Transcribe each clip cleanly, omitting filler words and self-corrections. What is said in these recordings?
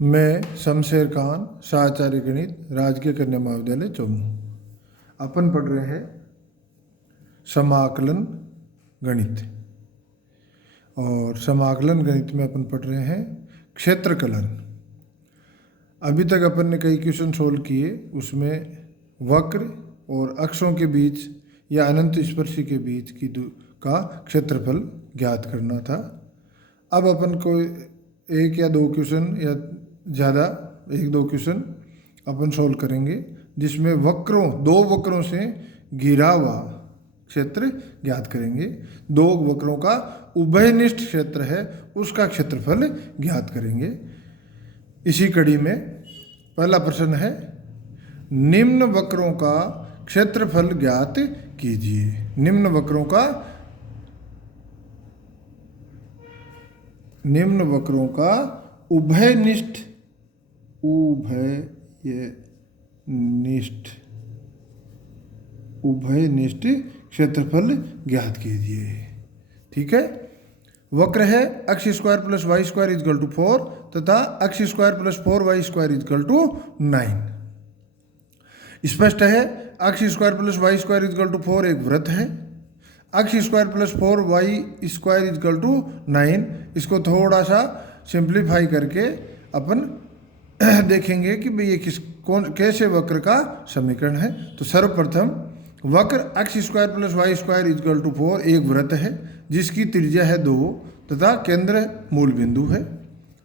मैं शमशेर खान, शाहचार्य गणित, राजकीय कन्या महाविद्यालय जम्मू। अपन पढ़ रहे हैं समाकलन गणित। और समाकलन गणित में अपन पढ़ रहे हैं क्षेत्रकलन। अभी तक अपन ने कई क्वेश्चन सोल्व किए, उसमें वक्र और अक्षों के बीच या अनंत स्पर्शी के बीच की का क्षेत्रफल ज्ञात करना था। अब अपन को एक या दो क्वेश्चन या ज़्यादा एक दो क्वेश्चन अपन सोल्व करेंगे, जिसमें दो वक्रों से घिरा हुआ क्षेत्र ज्ञात करेंगे। दो वक्रों का उभयनिष्ठ क्षेत्र है, उसका क्षेत्रफल ज्ञात करेंगे। इसी कड़ी में पहला प्रश्न है, निम्न वक्रों का क्षेत्रफल ज्ञात कीजिए। निम्न वक्रों का उभयनिष्ठ क्षेत्रफल ज्ञात कीजिए। ठीक है। वक्र है x square plus y square is equal to 4 तथा x square plus 4y square is equal to 9। स्पष्ट है x square plus y square is equal to 4 एक वृत्त है। x square plus 4y square is equal to 9, इसको थोड़ा सा सिंप्लीफाई करके अपन देखेंगे कि भाई ये कैसे वक्र का समीकरण है। तो सर्वप्रथम वक्र x square plus y square is equal to 4 एक वृत्त है जिसकी त्रिज्या है 2 तथा केंद्र मूल बिंदु है।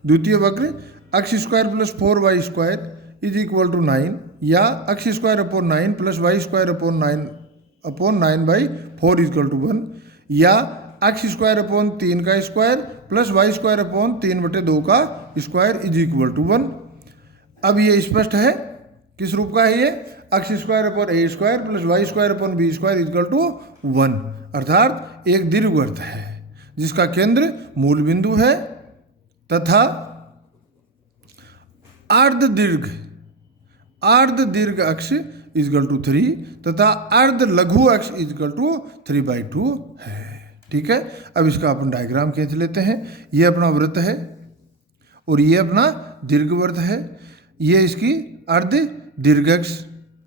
द्वितीय वक्र x square plus 4y square is equal to 9 या x square upon 9 plus y square upon 9 by 4 is equal to 1 या x स्क्वायर अपॉन 3 का square plus y square upon 3/2 का स्क्वायर इज इक्वल टू 1। अब ये स्पष्ट है किस रूप का है ये, x square upon a square plus y square upon b square is equal to 1, अर्थात एक दीर्घवृत्त है जिसका केंद्र मूल बिंदु है तथा अर्ध दीर्घ अक्ष इजकल टू 3 तथा अर्ध लघु अक्ष इजकल टू 3/2 है। ठीक है। अब इसका अपन डायग्राम खींच लेते हैं। ये अपना वृत्त है और ये अपना दीर्घवृत्त है। ये इसकी अर्ध दीर्घ अक्ष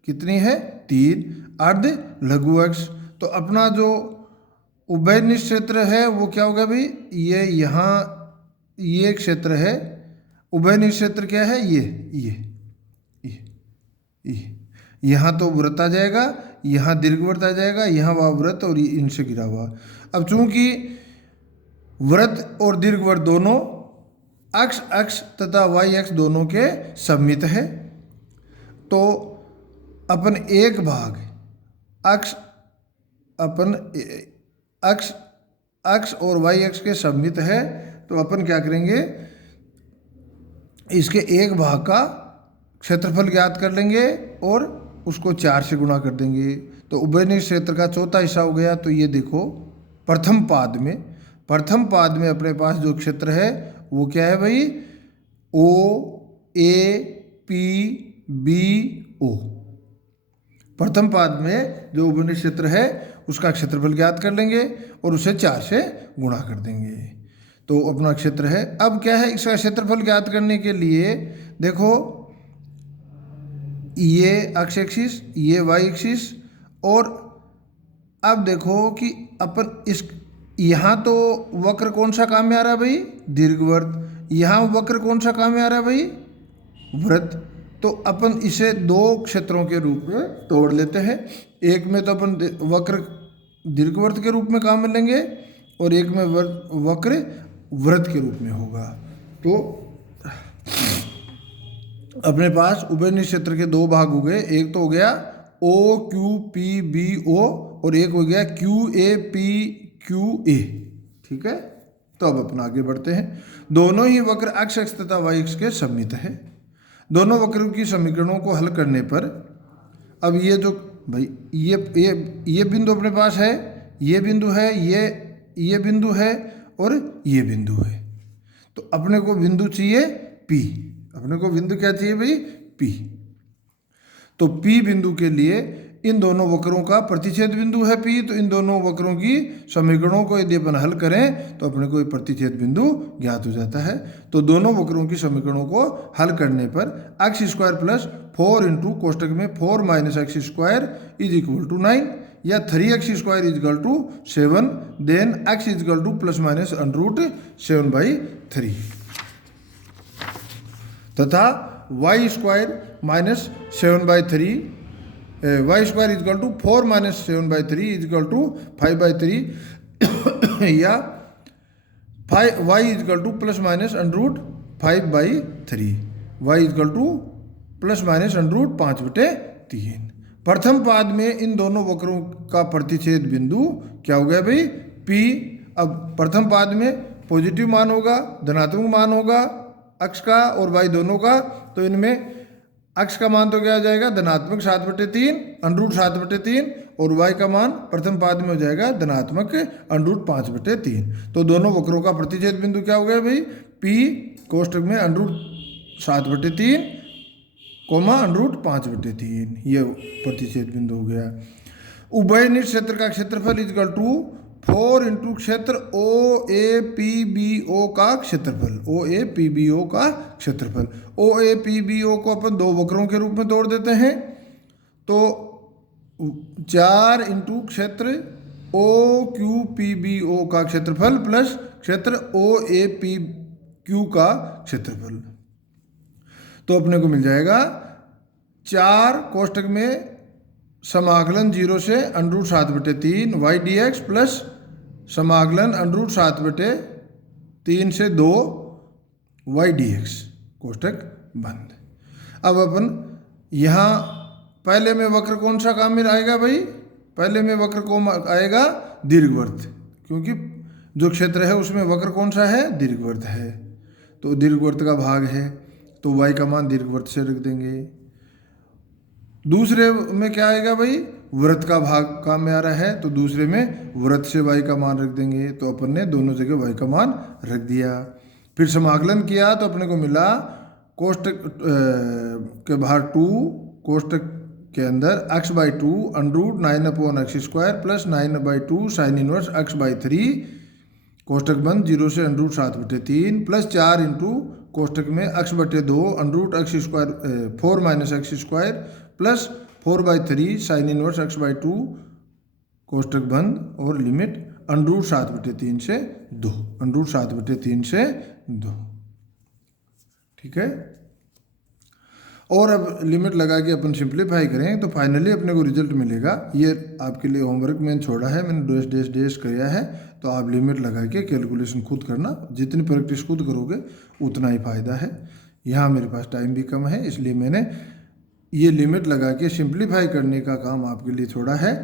कितनी है, 3, अर्ध लघु अक्ष। तो अपना जो उभयनिष्ठ क्षेत्र है वो क्या होगा भाई, ये यहाँ ये क्षेत्र है। उभयनिष्ठ क्षेत्र क्या है, ये यहाँ तो वृत्त आ जाएगा, यहाँ दीर्घवृत्त आ जाएगा, यहाँ वह वृत्त और इनसे घिरा हुआ। अब चूंकि वृत्त और दीर्घवृत्त दोनों अक्ष तथा वाई अक्ष दोनों के सममित है, तो अपन एक भाग अक्ष और वाई अक्ष के सममित है, तो अपन क्या करेंगे, इसके एक भाग का क्षेत्रफल ज्ञात कर लेंगे और उसको 4 से गुणा कर देंगे। तो उभयनिष्ठ क्षेत्र का चौथा हिस्सा हो गया। तो ये देखो प्रथम पाद में अपने पास जो क्षेत्र है वो क्या है भाई, OAPBO। प्रथम पाद में जो उभयनिष्ठ क्षेत्र है उसका क्षेत्रफल ज्ञात कर लेंगे और उसे 4 से गुणा कर देंगे। तो अपना क्षेत्र है। अब क्या है, इसका क्षेत्रफल ज्ञात करने के लिए देखो, ये x एक्सिस, ये y एक्सिस, और अब देखो कि अपन यहाँ तो वक्र कौन सा काम में आ रहा है भाई, दीर्घवृत्त। यहाँ वक्र कौन सा काम में आ रहा है भाई, वृत्त। तो अपन इसे दो क्षेत्रों के रूप में तोड़ लेते हैं। एक में तो अपन वक्र दीर्घवृत्त के रूप में काम में लेंगे और एक में वक्र वृत्त के रूप में होगा। तो अपने पास उभयनिष्ठ क्षेत्र के दो भाग हो गए। एक तो हो गया OQPBO और एक हो गया QAPQA। ठीक है। तो अब अपना आगे बढ़ते हैं। दोनों ही वक्र x अक्ष तथा y अक्ष के सममित है। दोनों वक्रों की समीकरणों को हल करने पर अब ये जो भाई ये बिंदु अपने पास है, ये बिंदु है, ये बिंदु है और ये बिंदु है। तो अपने को बिंदु चाहिए P। अपने को बिंदु क्या चाहिए भाई, P। तो P बिंदु के लिए इन दोनों वक्रों का प्रतिच्छेद बिंदु है P, तो इन दोनों वक्रों की समीकरणों को यदि अपन हल करें तो अपने को ये प्रतिच्छेद बिंदु ज्ञात हो जाता है। तो दोनों वक्रों की समीकरणों को हल करने पर x स्क्वायर प्लस 4 इंटू कोष्टक में 4 minus x square is equal to 9 या 3x square is equal to 7, then x is equal to plus minus √7/3 तथा y square minus 7/3 y square is equal to 4 minus 7/3 is equal to 5/3 या y is equal to plus minus √5/3 y is equal to plus minus √5/3। प्रथम पाद में इन दोनों वक्रों का प्रतिच्छेद बिंदु क्या हो गया भाई P। अब प्रथम पाद में पॉजिटिव मान होगा, धनात्मक मान होगा x का और y दोनों का, तो इनमें x का मान तो क्या हो जाएगा धनात्मक 7/3 √7/3 और y का मान प्रथम पाद में हो जाएगा धनात्मक √5/3। तो दोनों वक्रों का प्रतिच्छेद बिंदु क्या हो गया भाई P कोष्टक में √7/3 कोमा √5/3, ये प्रतिच्छेद बिंदु हो गया। उभयनिष्ठ क्षेत्र का क्षेत्रफल इजकल टू 4 इंटू क्षेत्र OAPBO का क्षेत्रफल, OAPBO का क्षेत्रफल। OAPBO को अपन दो वक्रों के रूप में तोड़ देते हैं, तो 4 इंटू क्षेत्र OQPBO का क्षेत्रफल प्लस क्षेत्र OAPQ का क्षेत्रफल, तो अपने को मिल जाएगा 4 कोष्टक में समाकलन 0 से √7/3 y dx प्लस समाकलन √7/3 से 2 y dx कोष्टक बंद। अब अपन यहाँ पहले में वक्र कौन सा काम में आएगा भाई, पहले में वक्र कौन आएगा दीर्घवृत्त, क्योंकि जो क्षेत्र है उसमें वक्र कौन सा है दीर्घवृत्त है, तो दीर्घवृत्त का भाग है, तो y का मान दीर्घवृत्त से रख देंगे। दूसरे में क्या आएगा भाई वृत्त का भाग काम में आ रहा है, तो दूसरे में वृत्त से y का मान रख देंगे, तो अपन ने दोनों जगह y का मान रख दिया। फिर समाकलन किया तो अपने को मिला कोष्टक के बाहर 2 कोष्टक के अंदर x/2 √9/x² plus 9/2 sine inverse x/3 कोष्टक बंद 0 से √7/3 प्लस 4 इंटू कोष्टक में x/2 √x² 4 minus x² plus 4/3 sine inverse x/2 कोष्टक बंद और लिमिट √7/3 से 2, √7/3 से 2, ठीक है। और अब लिमिट लगा के अपन सिंप्लीफाई करें तो फाइनली अपने को रिजल्ट मिलेगा। ये आपके लिए होमवर्क मैंने छोड़ा है, मैंने डैश डैश डैश किया है, तो आप लिमिट लगा के कैलकुलेशन खुद करना, जितनी प्रैक्टिस खुद करोगे उतना ही फ़ायदा है। यहाँ मेरे पास टाइम भी कम है, इसलिए मैंने ये लिमिट लगा के सिंप्लीफाई करने का काम आपके लिए छोड़ा है।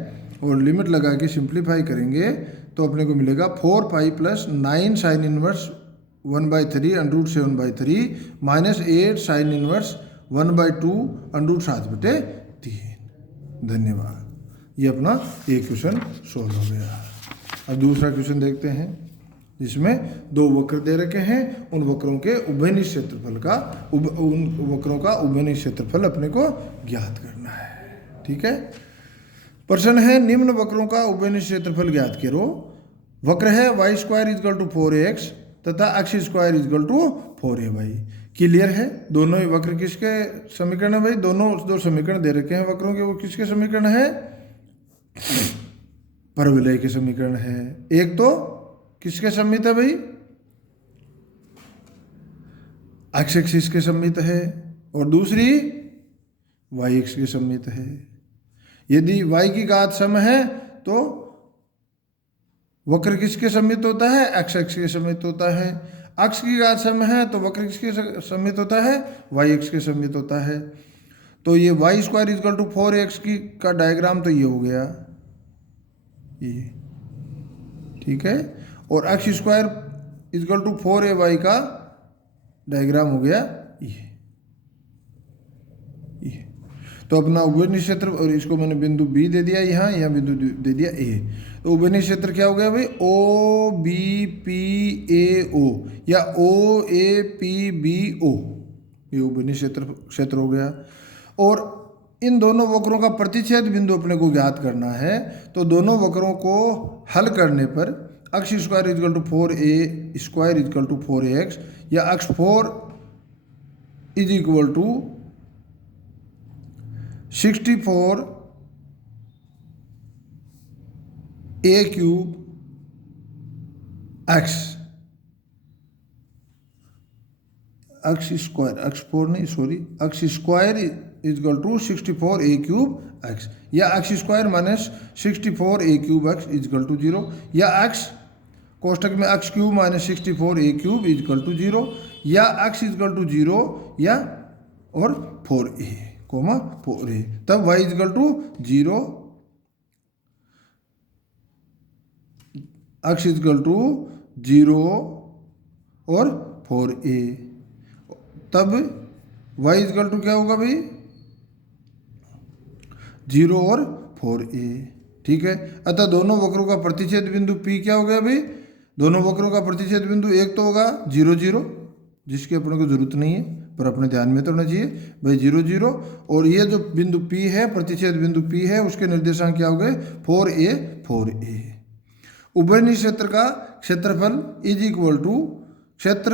और लिमिट लगा के सिंप्लीफाई करेंगे तो अपने को मिलेगा 4π plus 9 sine inverse 1/3 √7/3 minus 8 sine inverse 1/2 √7/3। धन्यवाद। ये अपना एक क्वेश्चन सोल्व हो गया। अब दूसरा क्वेश्चन देखते हैं, जिसमें 2 वक्र दे रखे हैं, उन वक्रों के उभयनिष्ठ क्षेत्रफल का उन वक्रों का उभयनिष्ठ क्षेत्रफल अपने को ज्ञात करना है, ठीक है। प्रश्न है निम्न वक्रों का उभयनिष्ठ क्षेत्रफल ज्ञात करो। वक्र है y² इजकल टू 4ax तथा x² is equal to 4ay। Clear है, दोनों ही वक्र किसके समीकरण है भाई, दोनों दो समीकरण दे रखे हैं वक्रों के, वो किसके समीकरण है परवलय के समीकरण है। एक तो किसके सम्मित है भाई x एक्सिस के सम्मित है और दूसरी y एक्स के सम्मित है। यदि y की घात सम है तो वक्र किसके सम्मित होता है x एक्स के सम्मित होता है, x की घात सम है तो वक्र किसके सम्मित होता है y एक्स के सम्मित होता है। तो ये y² इजकल टू 4ax की का डायग्राम तो ये हो गया ये, ठीक है, और x² इजकल टू 4ay का डायग्राम हो गया ये। तो अपना उभयनिष्ठ क्षेत्र, और इसको मैंने बिंदु B दे दिया यहाँ, यहाँ बिंदु दे दिया A। तो उभयनिष्ठ क्षेत्र क्या हो गया भाई OBPAO या OAPBO, ये उभयनिष्ठ क्षेत्र हो गया। और इन दोनों वक्रों का प्रतिच्छेद बिंदु अपने को ज्ञात करना है। तो दोनों वक्रों को हल करने पर x square is equal to 4a square is equal to 4ax या x4 is equal to 64 a cube x square x4 नहीं sorry x square is equal to 64 a cube x या x square minus 64 a cube x is equal to 0 या x कोष्टक में x cube minus 64 a cube is equal to 0 या x is equal to 0 या और 4a coma 4a तब y is equal to 0 x is equal to 0 और 4a तब y इजकल टू क्या होगा भाई 0 और 4a। ठीक है, अतः दोनों वक्रों का प्रतिच्छेद बिंदु P क्या हो गया भाई, दोनों वक्रों का प्रतिच्छेद बिंदु एक तो होगा 0 0 जिसकी अपने को जरूरत नहीं है पर अपने ध्यान में तो होना चाहिए भाई 0 0 और ये जो बिंदु P है प्रतिच्छेद बिंदु P है उसके निर्देशांक क्या हो गए 4a 4a। उभयनिष्ठ क्षेत्र का क्षेत्रफल इज इक्वल टू क्षेत्र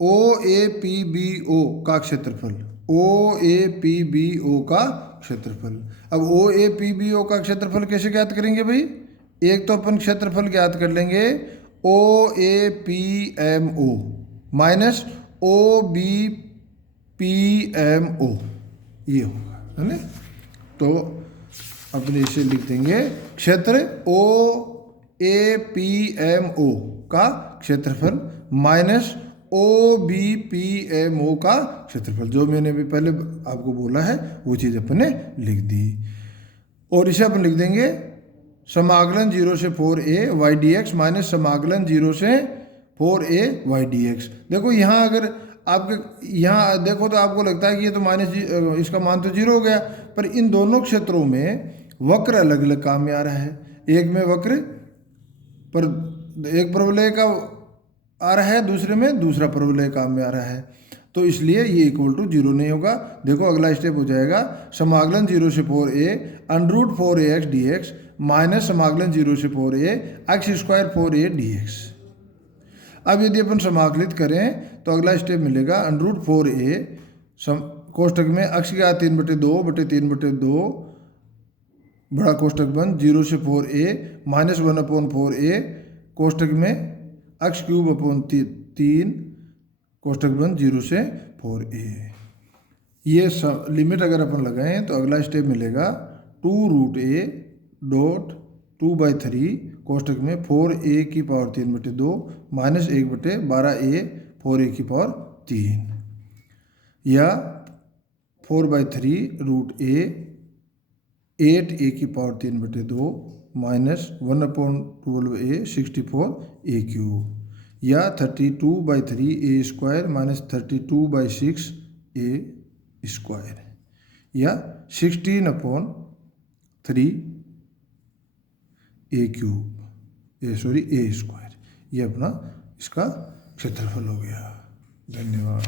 OAPBO का क्षेत्रफल OAPBO का क्षेत्रफल। अब OAPBO का क्षेत्रफल कैसे ज्ञात करेंगे भाई, एक तो अपन क्षेत्रफल ज्ञात कर लेंगे OAPMO माइनस OBPMO ये होगा है ना। तो अपने इसे लिख देंगे क्षेत्र OAPMO का क्षेत्रफल माइनस OBPMO का क्षेत्रफल, जो मैंने भी पहले आपको बोला है वो चीज़ अपन ने लिख दी। और इसे अपन लिख देंगे समाकलन 0 से 4a y dx माइनस समाकलन 0 से 4a y dx। देखो यहाँ अगर आपके यहाँ देखो तो आपको लगता है कि ये तो माइनस इसका मान तो 0 हो गया, पर इन दोनों क्षेत्रों में वक्र अलग अलग काम में आ रहा है। एक में वक्र पर एक परवलय का आ रहा है, दूसरे में दूसरा परवलय काम में आ रहा है, तो इसलिए ये इक्वल टू 0 नहीं होगा। देखो अगला स्टेप हो जाएगा समाकलन 0 से 4a under root 4ax dx minus समाकलन 0 से 4a x square 4a dx। अब यदि अपन समाकलित करें तो अगला स्टेप मिलेगा अंडरूट 4a कोष्टक में x की घात 3/2 बड़ा कोष्टक बंद 0 से 4a माइनस 1/4a कोष्टक में x क्यूब अपॉन 3 कोष्टक बंद 0 से 4a। ये लिमिट अगर अपन लगाएं तो अगला स्टेप मिलेगा 2√a डॉट 2/3 कोष्टक में 4a की पावर 3/2 माइनस 1/12a 4a की पावर 3 या 4/3√a 8a की power 3/2 minus 1/12a 64a cube या 32/3a square minus 32/6a square या 16/3a क्यूब a स्क्वायर। ये अपना इसका क्षेत्रफल हो गया। धन्यवाद।